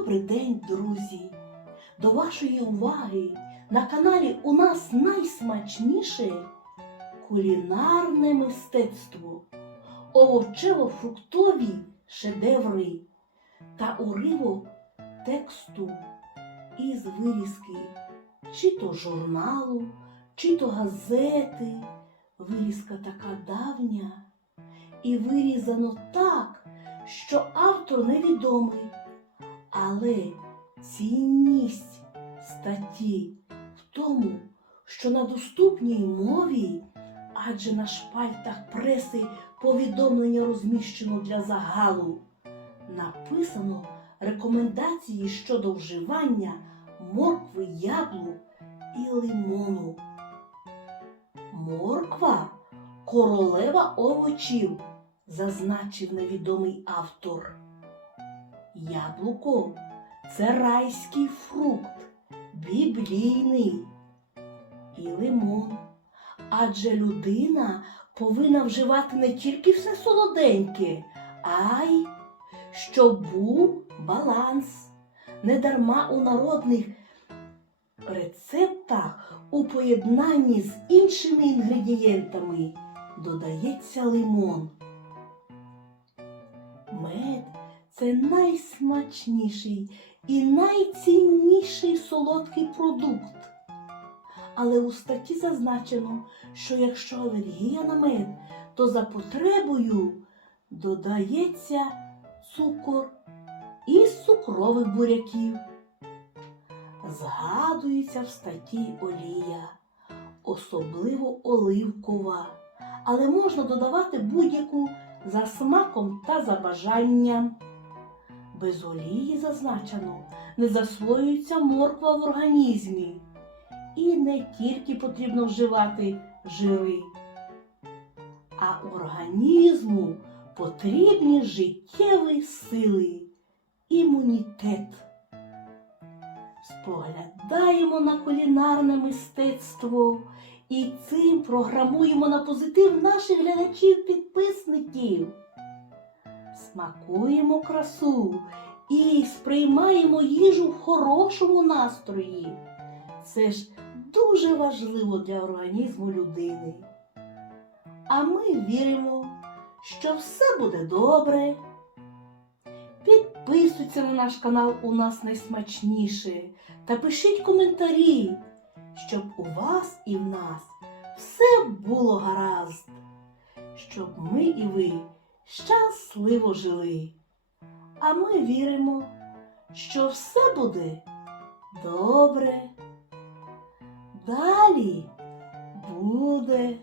Добрий день, друзі! До вашої уваги на каналі у нас найсмачніше кулінарне мистецтво, овочево-фруктові шедеври та уривок тексту із вирізки чи то журналу, чи то газети. Вирізка така давня і вирізано так, що автор невідомий. Але цінність статті в тому, що на доступній мові, адже на шпальтах преси повідомлення розміщено для загалу, написано рекомендації щодо вживання моркви, яблук і лимону. Морква королева овочів, зазначив невідомий автор. Яблуко це райський фрукт, біблійний і лимон. Адже людина повинна вживати не тільки все солоденьке, а й щоб був баланс. Недарма у народних рецептах у поєднанні з іншими інгредієнтами додається лимон. Мед це найсмачніший і найцінніший солодкий продукт. Але у статті зазначено, що якщо алергія на мед, то за потребою додається цукор із цукрових буряків. Згадується в статті олія, особливо оливкова, але можна додавати будь-яку за смаком та за бажанням. Без олії зазначено, не засвоюється морква в організмі. І не тільки потрібно вживати жири, а організму потрібні життєві сили, імунітет. Споглядаємо на кулінарне мистецтво і цим програмуємо на позитив наших глядачів-підписників. Смакуємо красу і сприймаємо їжу в хорошому настрої. Це ж дуже важливо для організму людини. А ми віримо, що все буде добре. Підписуйся на наш канал у нас найсмачніше та пишіть коментарі, щоб у вас і в нас все було гаразд, щоб ми і ви щасливо жили, а ми віримо, що все буде добре. Далі буде.